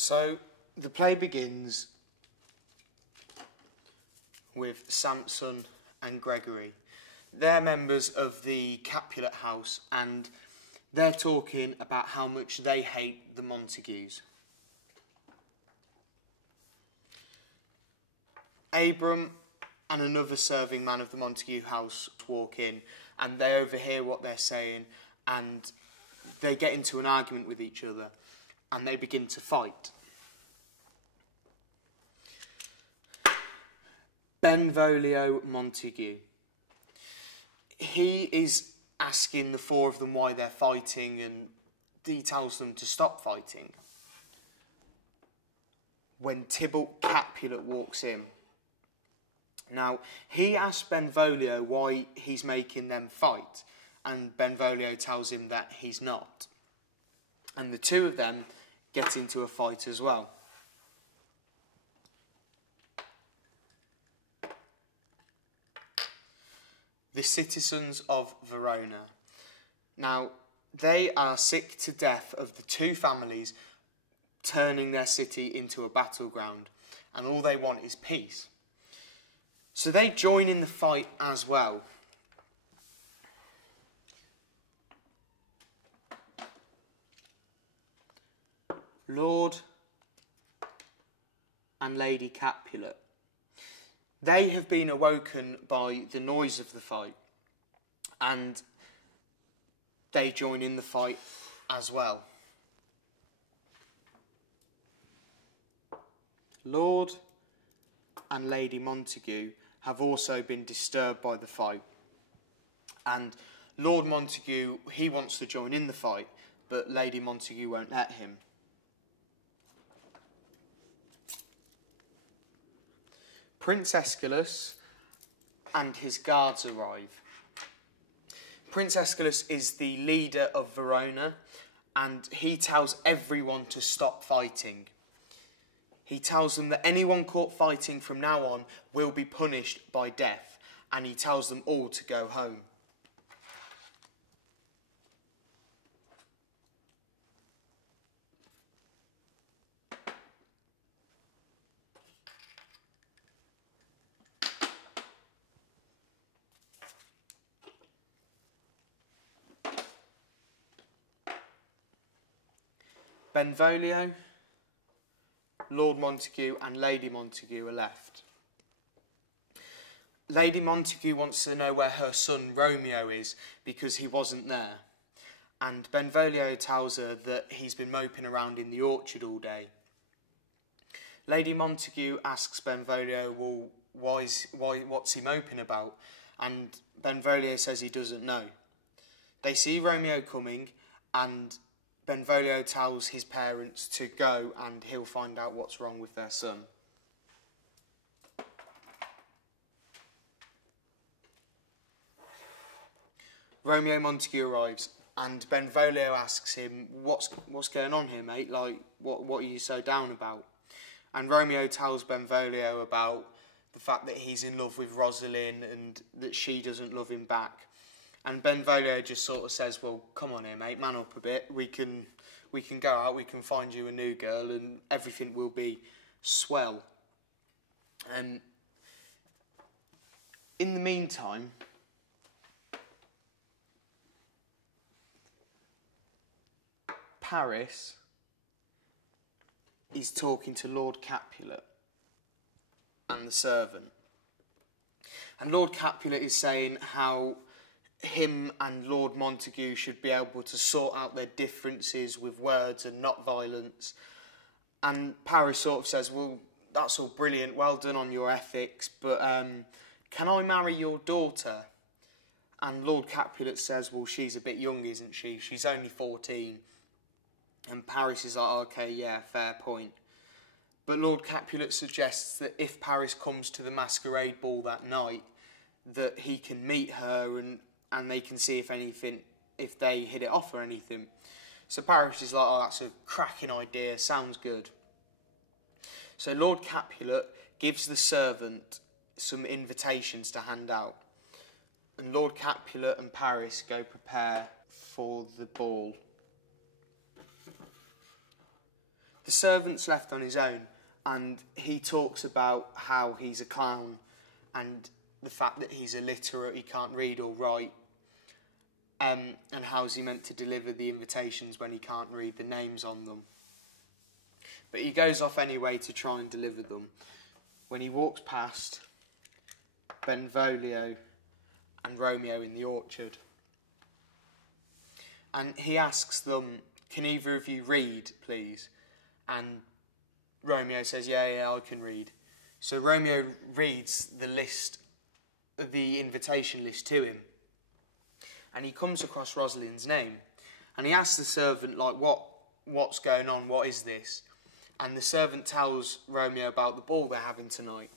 So the play begins with Samson and Gregory. They're members of the Capulet house, and they're talking about how much they hate the Montagues. Abram and another serving man of the Montague house walk in, and they overhear what they're saying, and they get into an argument with each other, and they begin to fight. Benvolio Montague. He is asking the four of them why they're fighting, and he tells them to stop fighting. When Tybalt Capulet walks in. Now, he asks Benvolio why he's making them fight, and Benvolio tells him that he's not. And the two of them get into a fight as well. The citizens of Verona. Now, they are sick to death of the two families turning their city into a battleground, and all they want is peace. So they join in the fight as well. Lord and Lady Capulet. They have been awoken by the noise of the fight, and they join in the fight as well. Lord and Lady Montague have also been disturbed by the fight, and Lord Montague, he wants to join in the fight, but Lady Montague won't let him. Prince Aeschylus and his guards arrive. Prince Aeschylus is the leader of Verona, and he tells everyone to stop fighting. He tells them that anyone caught fighting from now on will be punished by death, and he tells them all to go home. Benvolio, Lord Montague and Lady Montague are left. Lady Montague wants to know where her son Romeo is because he wasn't there. And Benvolio tells her that he's been moping around in the orchard all day. Lady Montague asks Benvolio, well, what's he moping about? And Benvolio says he doesn't know. They see Romeo coming, and Benvolio tells his parents to go and he'll find out what's wrong with their son. Romeo Montague arrives, and Benvolio asks him, what's going on here, mate? Like, what are you so down about? And Romeo tells Benvolio about the fact that he's in love with Rosalind and that she doesn't love him back. And Benvolio just sort of says, well, come on here, mate, man up a bit. We can go out, we can find you a new girl, and everything will be swell. And in the meantime, Paris is talking to Lord Capulet and the servant. And Lord Capulet is saying how him and Lord Montague should be able to sort out their differences with words and not violence. And Paris sort of says, well, that's all brilliant, well done on your ethics, but can I marry your daughter? And Lord Capulet says, well, she's a bit young, isn't she? She's only 14. And Paris is like, okay, yeah, fair point. But Lord Capulet suggests that if Paris comes to the masquerade ball that night, that he can meet her and they can see if they hit it off or anything. So Paris is like, oh, that's a cracking idea, sounds good. So Lord Capulet gives the servant some invitations to hand out. And Lord Capulet and Paris go prepare for the ball. The servant's left on his own, and he talks about how he's a clown and the fact that he's illiterate, he can't read or write, and how's he meant to deliver the invitations when he can't read the names on them. But he goes off anyway to try and deliver them. When he walks past Benvolio and Romeo in the orchard, and he asks them, "Can either of you read, please?" And Romeo says, yeah, I can read. So Romeo reads the invitation list to him. And he comes across Rosalind's name. And he asks the servant, like, what's going on? What is this? And the servant tells Romeo about the ball they're having tonight.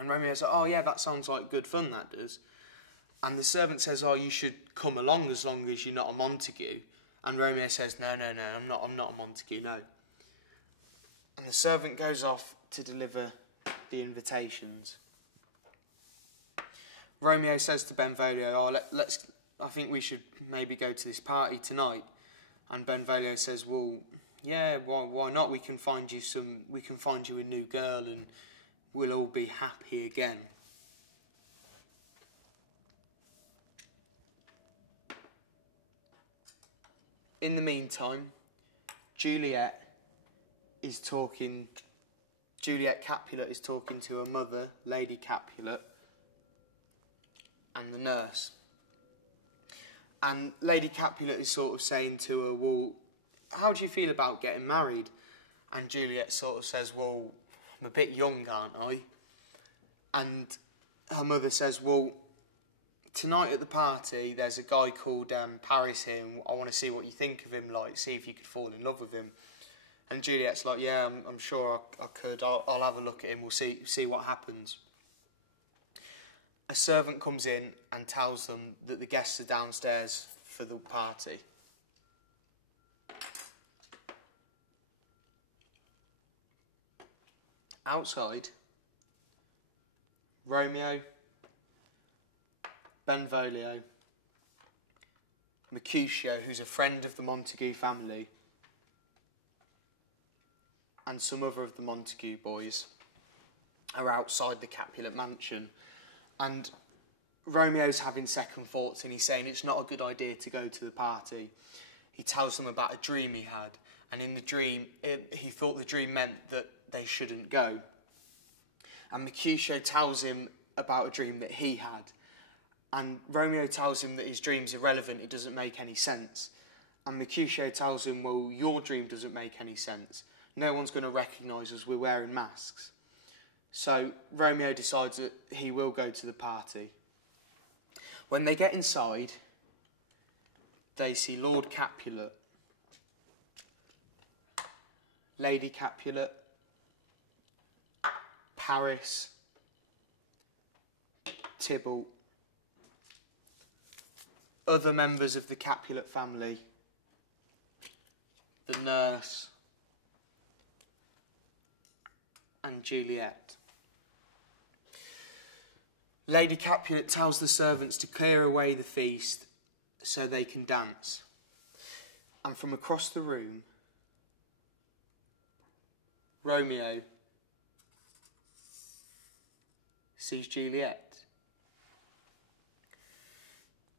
And Romeo says, oh, yeah, that sounds like good fun, that does. And the servant says, oh, you should come along as long as you're not a Montague. And Romeo says, no, I'm not a Montague, no. And the servant goes off to deliver the invitations. Romeo says to Benvolio, oh, I think we should maybe go to this party tonight. And Benvolio says, well, yeah, why not? We can find you a new girl and we'll all be happy again. In the meantime, Juliet Capulet is talking to her mother, Lady Capulet, and the nurse. And Lady Capulet is sort of saying to her, well, how do you feel about getting married? And Juliet sort of says, well, I'm a bit young, aren't I? And her mother says, well, tonight at the party, there's a guy called Paris here, and I want to see what you think of him, like, see if you could fall in love with him. And Juliet's like, yeah, I'm sure I could. I'll have a look at him. We'll see what happens. A servant comes in and tells them that the guests are downstairs for the party. Outside, Romeo, Benvolio, Mercutio, who's a friend of the Montague family, and some other of the Montague boys are outside the Capulet mansion. And Romeo's having second thoughts and he's saying it's not a good idea to go to the party. He tells them about a dream he had. And in the dream, he thought the dream meant that they shouldn't go. And Mercutio tells him about a dream that he had. And Romeo tells him that his dream's irrelevant, it doesn't make any sense. And Mercutio tells him, well, your dream doesn't make any sense. No one's going to recognise us, we're wearing masks. So Romeo decides that he will go to the party. When they get inside, they see Lord Capulet, Lady Capulet, Paris, Tybalt, other members of the Capulet family, the nurse, and Juliet. Lady Capulet tells the servants to clear away the feast so they can dance. And from across the room, Romeo sees Juliet.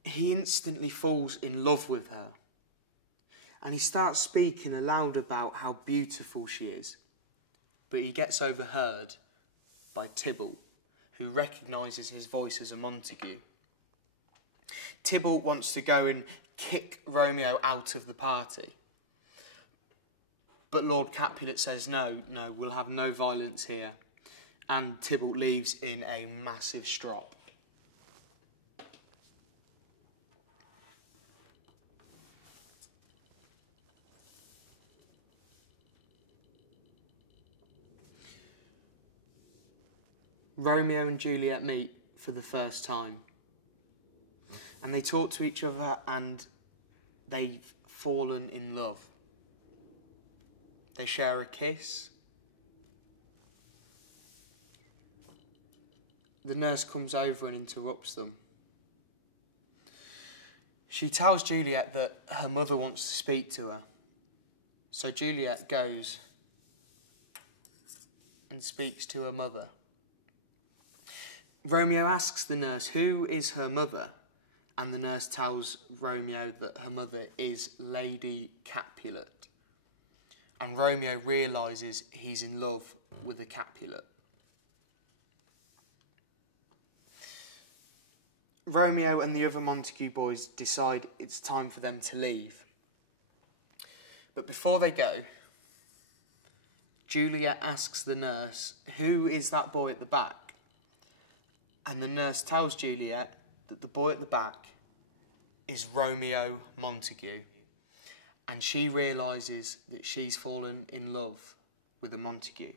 He instantly falls in love with her. And he starts speaking aloud about how beautiful she is. But he gets overheard by Tybalt, who recognises his voice as a Montague. Tybalt wants to go and kick Romeo out of the party. But Lord Capulet says, no, we'll have no violence here. And Tybalt leaves in a massive strop. Romeo and Juliet meet for the first time. And they talk to each other and they've fallen in love. They share a kiss. The nurse comes over and interrupts them. She tells Juliet that her mother wants to speak to her. So Juliet goes and speaks to her mother. Romeo asks the nurse who is her mother, and the nurse tells Romeo that her mother is Lady Capulet. And Romeo realises he's in love with a Capulet. Romeo and the other Montague boys decide it's time for them to leave. But before they go, Juliet asks the nurse, who is that boy at the back? And the nurse tells Juliet that the boy at the back is Romeo Montague. And she realises that she's fallen in love with a Montague.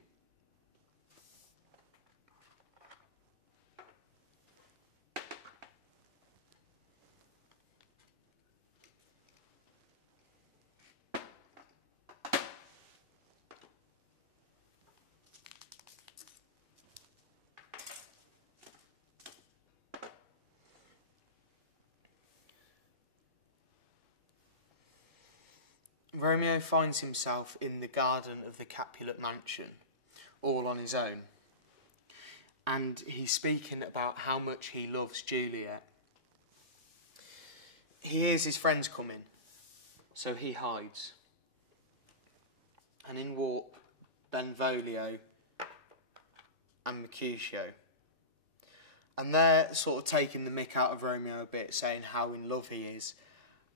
Romeo finds himself in the garden of the Capulet mansion, all on his own. And he's speaking about how much he loves Juliet. He hears his friends coming, so he hides. And in walk Benvolio and Mercutio. And they're sort of taking the mick out of Romeo a bit, saying how in love he is.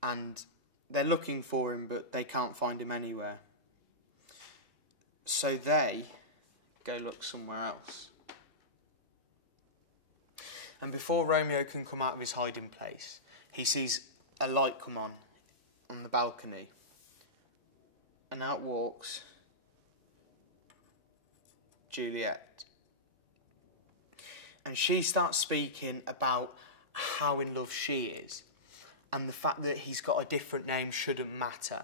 And they're looking for him, but they can't find him anywhere. So they go look somewhere else. And before Romeo can come out of his hiding place, he sees a light come on the balcony. And out walks Juliet. And she starts speaking about how in love she is. And the fact that he's got a different name shouldn't matter.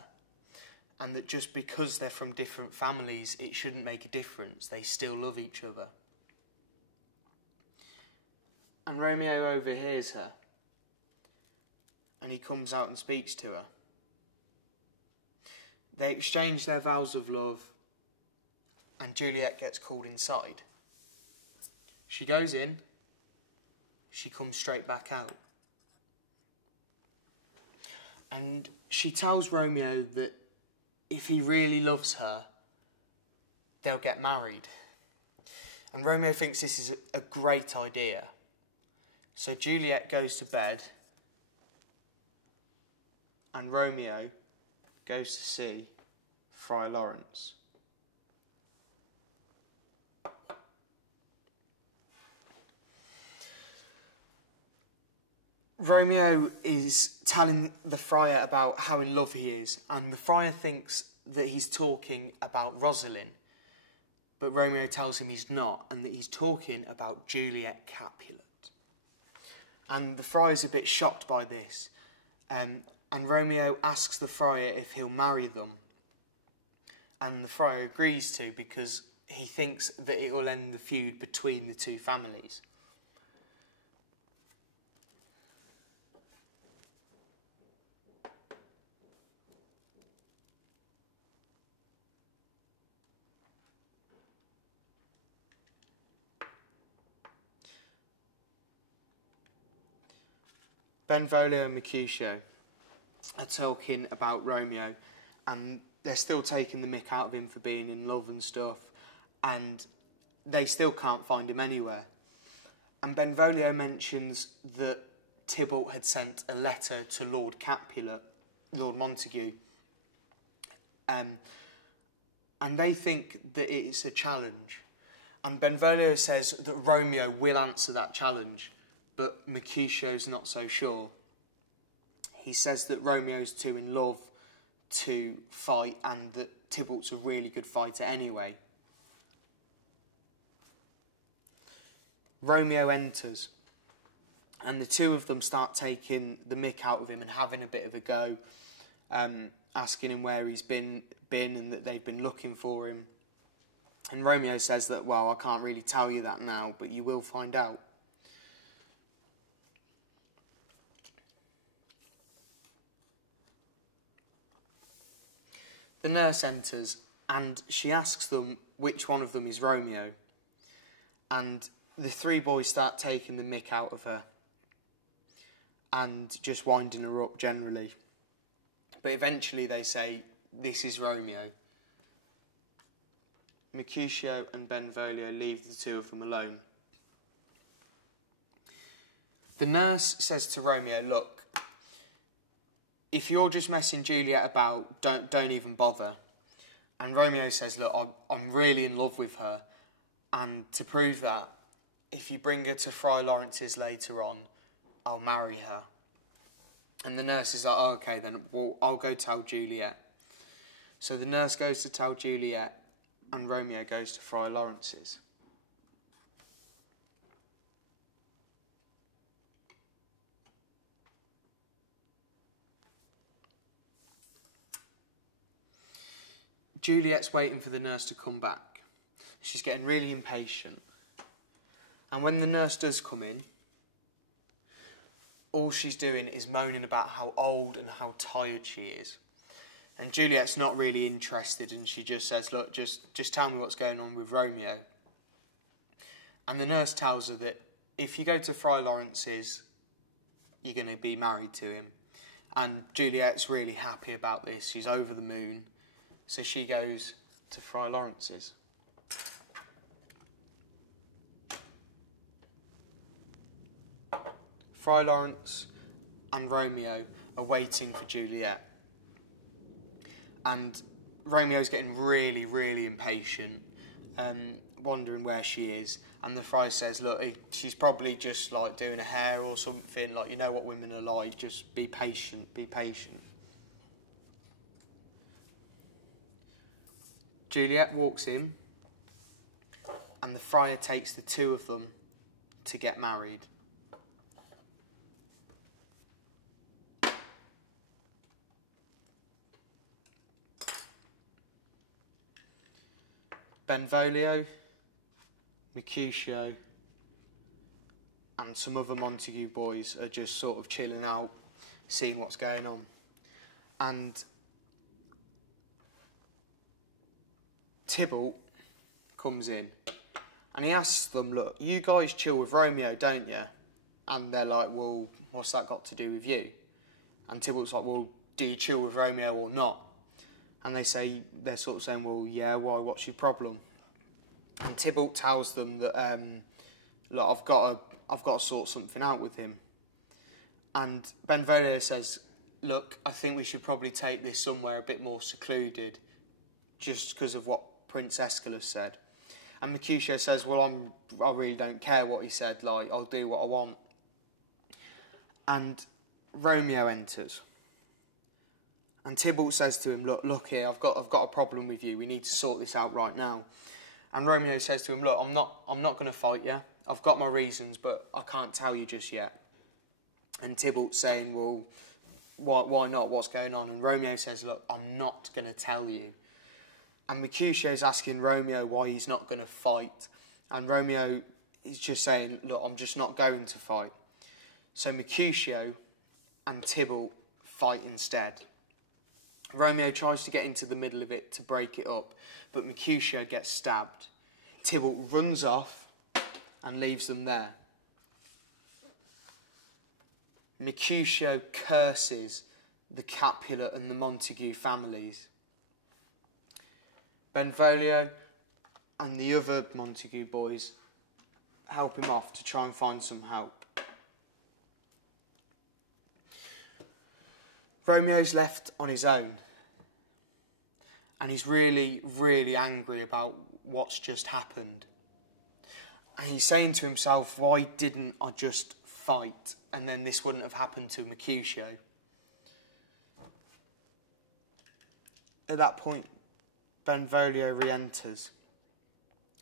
And that just because they're from different families, it shouldn't make a difference. They still love each other. And Romeo overhears her. And he comes out and speaks to her. They exchange their vows of love. And Juliet gets called inside. She goes in. She comes straight back out. And she tells Romeo that if he really loves her, they'll get married. And Romeo thinks this is a great idea. So Juliet goes to bed, and Romeo goes to see Friar Lawrence. Romeo is telling the friar about how in love he is, and the friar thinks that he's talking about Rosalind, but Romeo tells him he's not, and that he's talking about Juliet Capulet. And the friar's a bit shocked by this, and Romeo asks the friar if he'll marry them, and the friar agrees to because he thinks that it will end the feud between the two families. Benvolio and Mercutio are talking about Romeo, and they're still taking the mick out of him for being in love and stuff, and they still can't find him anywhere. And Benvolio mentions that Tybalt had sent a letter to Lord Capulet, Lord Montague, and they think that it is a challenge. And Benvolio says that Romeo will answer that challenge, but Mercutio's not so sure. He says that Romeo's too in love to fight, and that Tybalt's a really good fighter anyway. Romeo enters, and the two of them start taking the mick out of him and having a bit of a go, asking him where he's been and that they've been looking for him. And Romeo says that, well, I can't really tell you that now, but you will find out. The nurse enters and she asks them which one of them is Romeo. And the three boys start taking the mick out of her and just winding her up generally. But eventually they say, this is Romeo. Mercutio and Benvolio leave the two of them alone. The nurse says to Romeo, look, if you're just messing Juliet about, don't even bother. And Romeo says, look, I'm really in love with her. And to prove that, if you bring her to Friar Lawrence's later on, I'll marry her. And the nurse is like, oh, okay, then I'll go tell Juliet. So the nurse goes to tell Juliet, and Romeo goes to Friar Lawrence's. Juliet's waiting for the nurse to come back. She's getting really impatient. And when the nurse does come in, all she's doing is moaning about how old and how tired she is. And Juliet's not really interested, and she just says, look, just tell me what's going on with Romeo. And the nurse tells her that if you go to Friar Lawrence's, you're going to be married to him. And Juliet's really happy about this. She's over the moon. So she goes to Friar Lawrence's. Friar Lawrence and Romeo are waiting for Juliet. And Romeo's getting really, really impatient, wondering where she is. And the friar says, look, she's probably just like doing her hair or something. Like, you know what women are like, just be patient, be patient. Juliet walks in, and the friar takes the two of them to get married. Benvolio, Mercutio, and some other Montague boys are just sort of chilling out, seeing what's going on. And Tybalt comes in and he asks them, look, you guys chill with Romeo, don't you? And they're like, well, what's that got to do with you? And Tybalt's like, well, do you chill with Romeo or not? And they're sort of saying, well, yeah, why, what's your problem? And Tybalt tells them that, look, I've got to sort something out with him. And Benvolio says, look, I think we should probably take this somewhere a bit more secluded, just because of what Prince Aeschylus said. And Mercutio says, well, I really don't care what he said, like, I'll do what I want. And Romeo enters. And Tybalt says to him, look here, I've got a problem with you, we need to sort this out right now. And Romeo says to him, look, I'm not going to fight you, I've got my reasons, but I can't tell you just yet. And Tybalt's saying, well, why not, what's going on? And Romeo says, look, I'm not going to tell you. And Mercutio's asking Romeo why he's not going to fight. And Romeo is just saying, look, I'm just not going to fight. So Mercutio and Tybalt fight instead. Romeo tries to get into the middle of it to break it up, but Mercutio gets stabbed. Tybalt runs off and leaves them there. Mercutio curses the Capulet and the Montague families. Benvolio and the other Montague boys help him off to try and find some help. Romeo's left on his own, and he's really, really angry about what's just happened. And he's saying to himself, why didn't I just fight, and then this wouldn't have happened to Mercutio? At that point, Benvolio re-enters,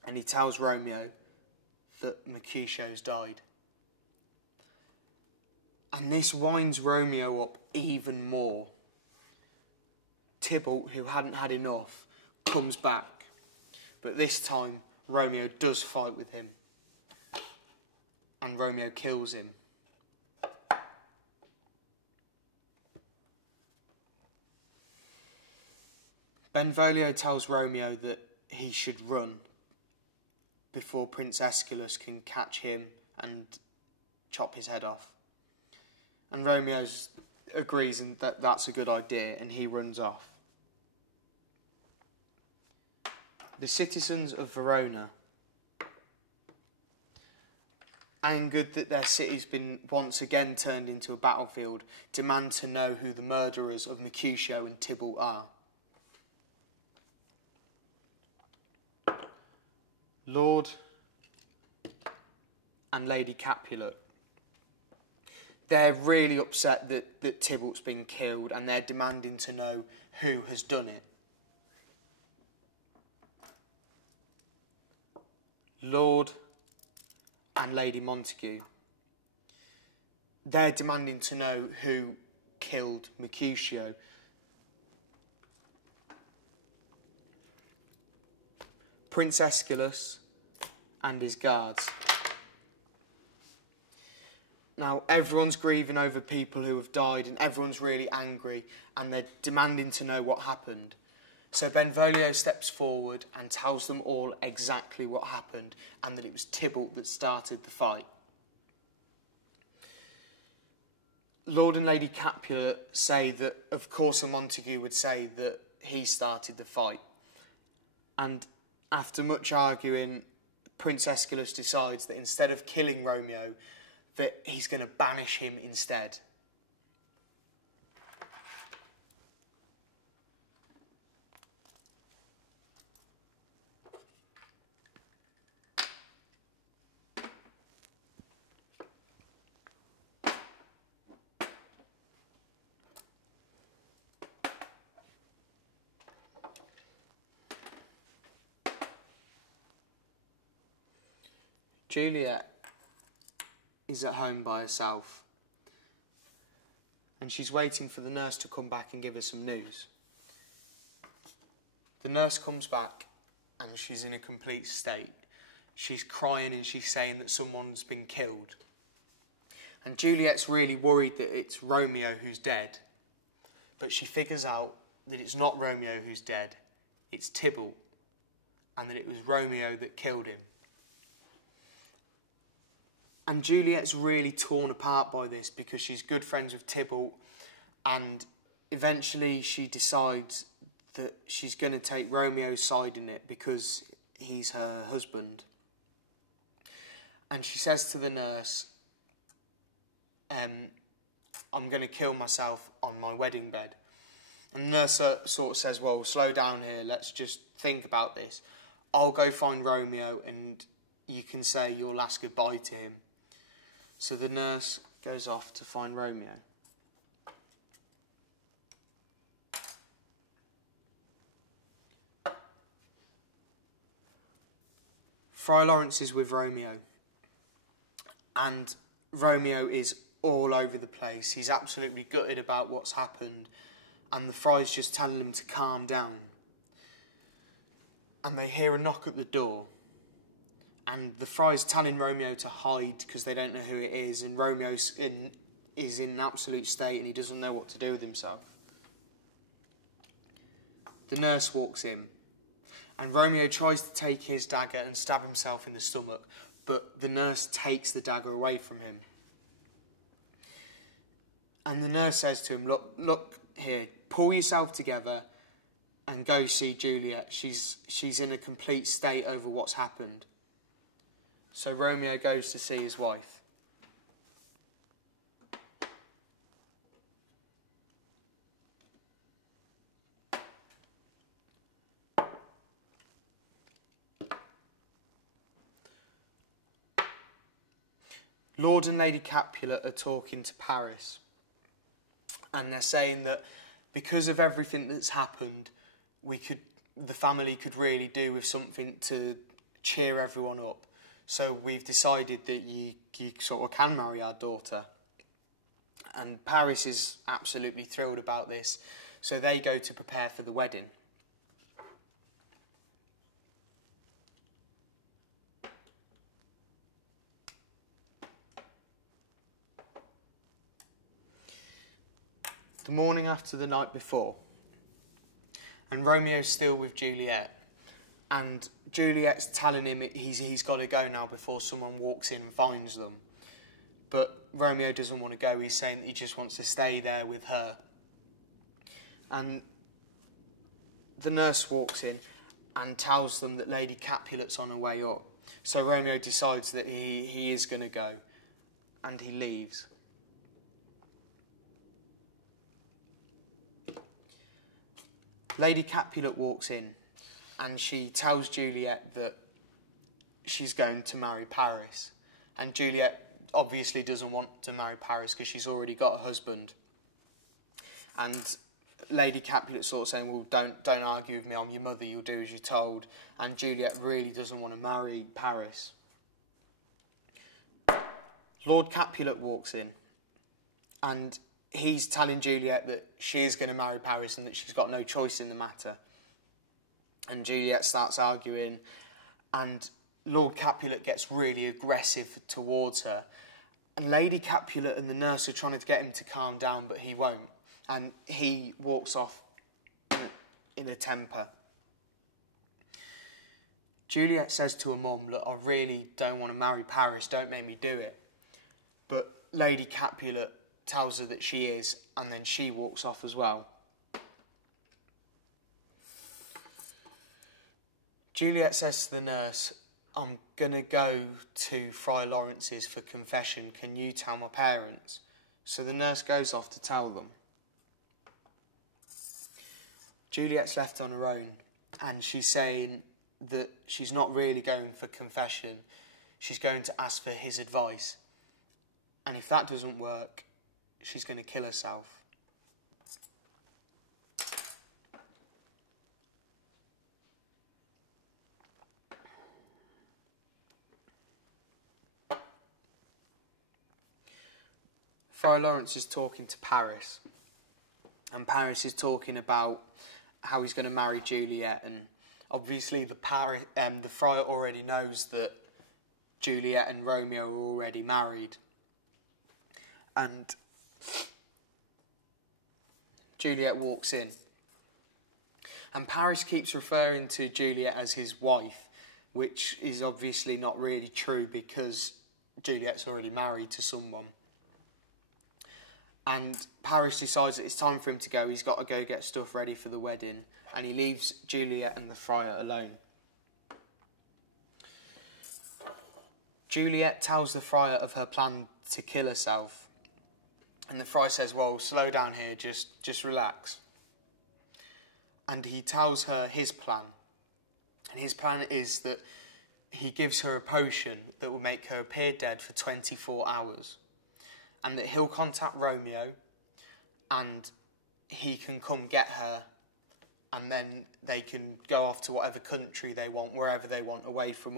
and he tells Romeo that Mercutio's died. And this winds Romeo up even more. Tybalt, who hadn't had enough, comes back. But this time, Romeo does fight with him. And Romeo kills him. Benvolio tells Romeo that he should run before Prince Aeschylus can catch him and chop his head off. And Romeo agrees that that's a good idea, and he runs off. The citizens of Verona, angered that their city's been once again turned into a battlefield, demand to know who the murderers of Mercutio and Tybalt are. Lord and Lady Capulet, they're really upset that Tybalt's been killed, and they're demanding to know who has done it. Lord and Lady Montague, they're demanding to know who killed Mercutio. Prince Aeschylus and his guards. Now, everyone's grieving over people who have died, and everyone's really angry, and they're demanding to know what happened. So Benvolio steps forward and tells them all exactly what happened, and that it was Tybalt that started the fight. Lord and Lady Capulet say that, of course, a Montague would say that he started the fight. And after much arguing, Prince Aeschylus decides that instead of killing Romeo, that he's going to banish him instead. Juliet is at home by herself, and she's waiting for the nurse to come back and give her some news. The nurse comes back and she's in a complete state. She's crying and she's saying that someone's been killed. And Juliet's really worried that it's Romeo who's dead, but she figures out that it's not Romeo who's dead, it's Tybalt, and that it was Romeo that killed him. And Juliet's really torn apart by this because she's good friends with Tybalt, and eventually she decides that she's going to take Romeo's side in it because he's her husband. And she says to the nurse, I'm going to kill myself on my wedding bed. And the nurse sort of says, well, slow down here, let's just think about this. I'll go find Romeo and you can say your last goodbye to him. So the nurse goes off to find Romeo. Friar Lawrence is with Romeo, and Romeo is all over the place. He's absolutely gutted about what's happened, and the friar's just telling him to calm down. And they hear a knock at the door. And the friar's telling Romeo to hide because they don't know who it is, and Romeo is in an absolute state and he doesn't know what to do with himself. The nurse walks in, and Romeo tries to take his dagger and stab himself in the stomach, but the nurse takes the dagger away from him. And the nurse says to him, look here, pull yourself together and go see Juliet. She's in a complete state over what's happened. So Romeo goes to see his wife. Lord and Lady Capulet are talking to Paris, and they're saying that because of everything that's happened, the family could really do with something to cheer everyone up. So we've decided that you sort of can marry our daughter. And Paris is absolutely thrilled about this. So they go to prepare for the wedding. The morning after the night before, And Romeo's still with Juliet. And Juliet's telling him he's got to go now before someone walks in and finds them. But Romeo doesn't want to go. He's saying that he just wants to stay there with her. And the nurse walks in and tells them that Lady Capulet's on her way up. So Romeo decides that he is going to go, and he leaves. Lady Capulet walks in, and she tells Juliet that she's going to marry Paris. And Juliet obviously doesn't want to marry Paris because she's already got a husband. And Lady Capulet sort of saying, well, don't argue with me, I'm your mother, you'll do as you're told. And Juliet really doesn't want to marry Paris. Lord Capulet walks in, and he's telling Juliet that she is going to marry Paris and that she's got no choice in the matter. And Juliet starts arguing, and Lord Capulet gets really aggressive towards her. And Lady Capulet and the nurse are trying to get him to calm down, but he won't. And he walks off in a temper. Juliet says to her mum, look, I really don't want to marry Paris, don't make me do it. But Lady Capulet tells her that she is, and then she walks off as well. Juliet says to the nurse, I'm going to go to Friar Lawrence's for confession, can you tell my parents? So the nurse goes off to tell them. Juliet's left on her own, and she's saying that she's not really going for confession, she's going to ask for his advice. And if that doesn't work, she's going to kill herself. Friar Lawrence is talking to Paris, and Paris is talking about how he's going to marry Juliet, and obviously the friar already knows that Juliet and Romeo are already married. And Juliet walks in, and Paris keeps referring to Juliet as his wife, which is obviously not really true because Juliet's already married to someone. And Paris decides that it's time for him to go. He's got to go get stuff ready for the wedding, and he leaves Juliet and the friar alone. Juliet tells the friar of her plan to kill herself, and the friar says, well, slow down here, just relax. And he tells her his plan, and his plan is that he gives her a potion that will make her appear dead for 24 hours. And that he'll contact Romeo, and he can come get her, and then they can go off to whatever country they want, wherever they want, away from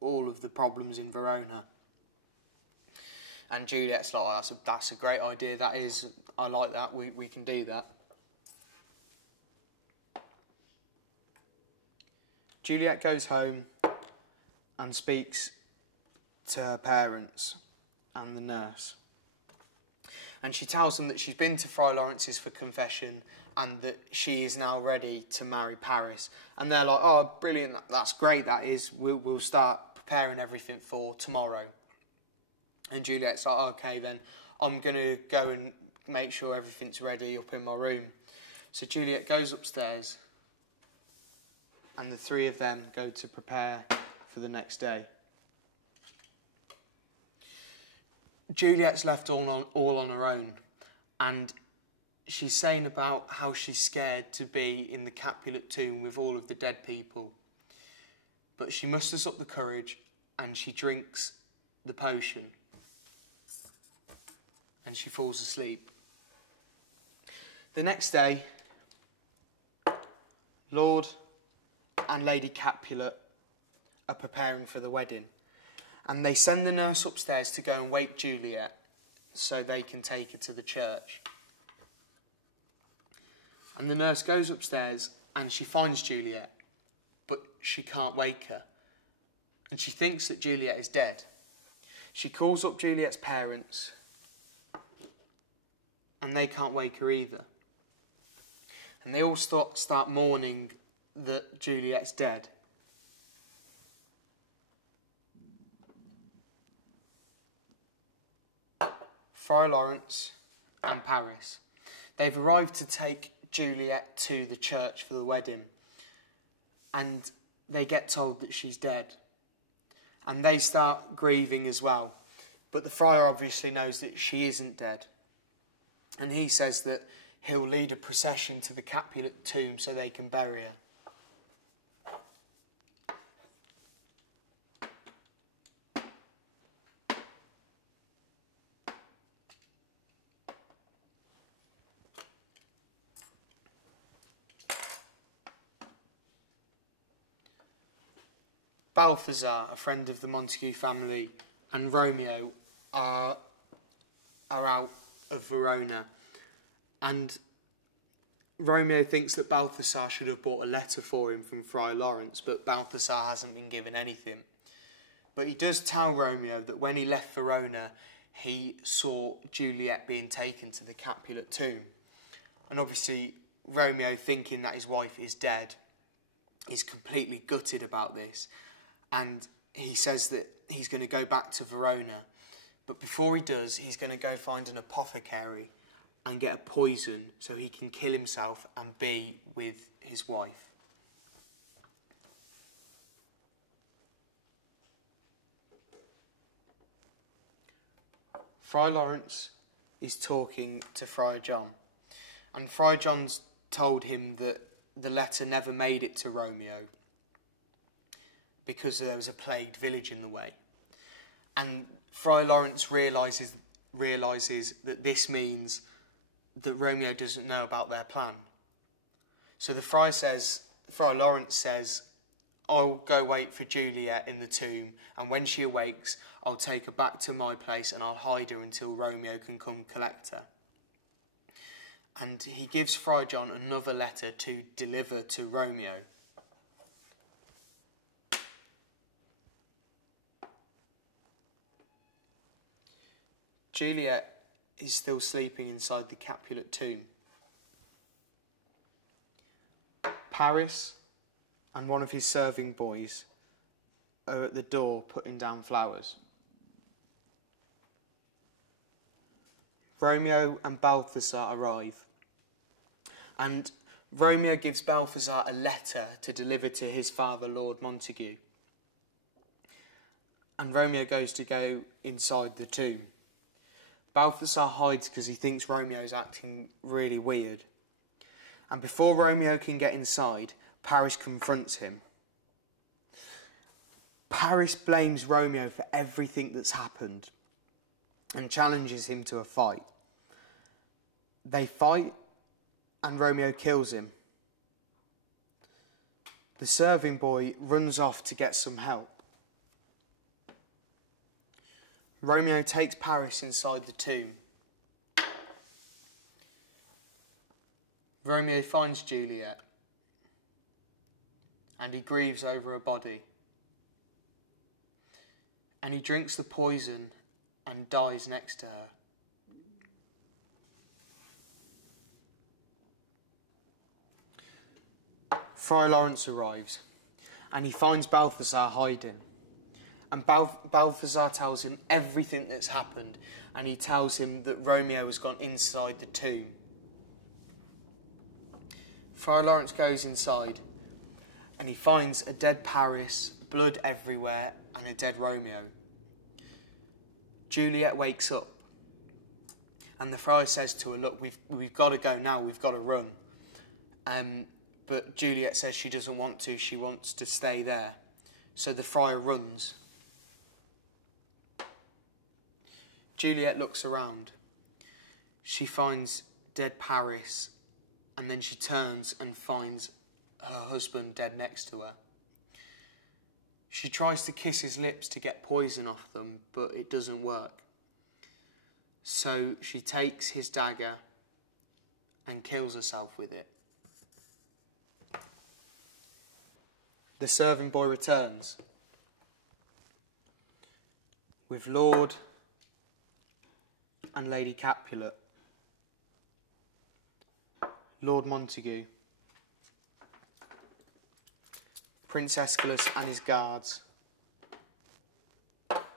all of the problems in Verona. And Juliet's like, oh, that's a great idea, that is, I like that, we can do that. Juliet goes home and speaks to her parents and the nurse. And she tells them that she's been to Friar Lawrence's for confession and that she is now ready to marry Paris. And they're like, oh, brilliant, that's great, that is. We'll start preparing everything for tomorrow. And Juliet's like, okay, then I'm going to go and make sure everything's ready up in my room. So Juliet goes upstairs, and the three of them go to prepare for the next day. Juliet's left all on her own, and she's saying about how she's scared to be in the Capulet tomb with all of the dead people. But she musters up the courage, and she drinks the potion, and she falls asleep. The next day, Lord and Lady Capulet are preparing for the wedding. And they send the nurse upstairs to go and wake Juliet so they can take her to the church. And the nurse goes upstairs and she finds Juliet, but she can't wake her. And she thinks that Juliet is dead. She calls up Juliet's parents, and they can't wake her either. and they all start mourning that Juliet's dead. Friar Lawrence and Paris. They've arrived to take Juliet to the church for the wedding, and they get told that she's dead. And they start grieving as well. But the friar obviously knows that she isn't dead. And he says that he'll lead a procession to the Capulet tomb so they can bury her. Balthazar, a friend of the Montague family, and Romeo are out of Verona, and Romeo thinks that Balthazar should have brought a letter for him from Friar Lawrence, but Balthazar hasn't been given anything. But he does tell Romeo that when he left Verona, he saw Juliet being taken to the Capulet tomb. And obviously, Romeo, thinking that his wife is dead, is completely gutted about this. And he says that he's going to go back to Verona. But before he does, he's going to go find an apothecary and get a poison so he can kill himself and be with his wife. Friar Lawrence is talking to Friar John. And Friar John's told him that the letter never made it to Romeo because there was a plagued village in the way. And Friar Lawrence realises that this means that Romeo doesn't know about their plan. So Friar Lawrence says, I'll go wait for Juliet in the tomb, and when she awakes, I'll take her back to my place and I'll hide her until Romeo can come collect her. And he gives Friar John another letter to deliver to Romeo. Juliet is still sleeping inside the Capulet tomb. Paris and one of his serving boys are at the door putting down flowers. Romeo and Balthazar arrive, and Romeo gives Balthazar a letter to deliver to his father, Lord Montague. And Romeo goes to go inside the tomb. Balthazar hides because he thinks Romeo's acting really weird. And before Romeo can get inside, Paris confronts him. Paris blames Romeo for everything that's happened and challenges him to a fight. They fight and Romeo kills him. The serving boy runs off to get some help. Romeo takes Paris inside the tomb. Romeo finds Juliet and he grieves over her body. And he drinks the poison and dies next to her. Friar Lawrence arrives and he finds Balthazar hiding. And Balthazar tells him everything that's happened, and he tells him that Romeo has gone inside the tomb. Friar Lawrence goes inside and he finds a dead Paris, blood everywhere, and a dead Romeo. Juliet wakes up and the friar says to her, look, we've got to go now, we've got to run. But Juliet says she doesn't want to, she wants to stay there. So the friar runs. Juliet looks around. She finds dead Paris, and then she turns and finds her husband dead next to her. She tries to kiss his lips to get poison off them, but it doesn't work. So she takes his dagger and kills herself with it. The serving boy returns with Lord and Lady Capulet, Lord Montague Prince Escalus and his guards,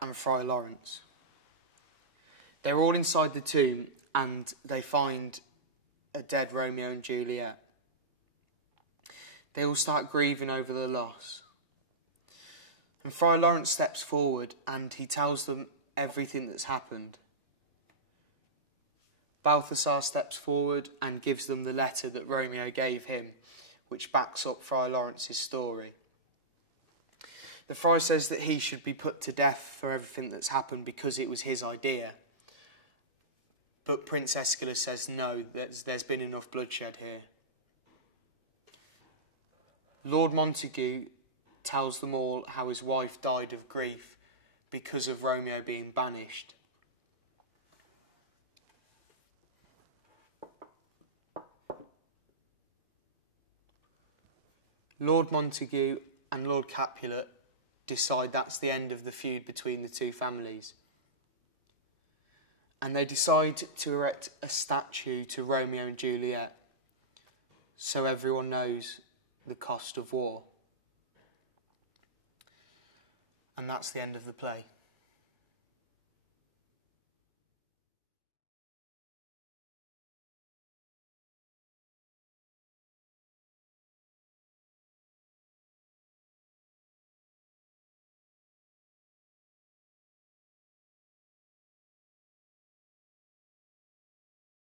and Friar Lawrence. They're all inside the tomb and they find a dead Romeo and Juliet. They all start grieving over the loss. And Friar Lawrence steps forward and he tells them everything that's happened. Balthasar steps forward and gives them the letter that Romeo gave him, which backs up Friar Lawrence's story. The friar says that he should be put to death for everything that's happened because it was his idea. But Prince Escalus says no, there's been enough bloodshed here. Lord Montague tells them all how his wife died of grief because of Romeo being banished. Lord Montague and Lord Capulet decide that's the end of the feud between the two families. And they decide to erect a statue to Romeo and Juliet so everyone knows the cost of war. And that's the end of the play.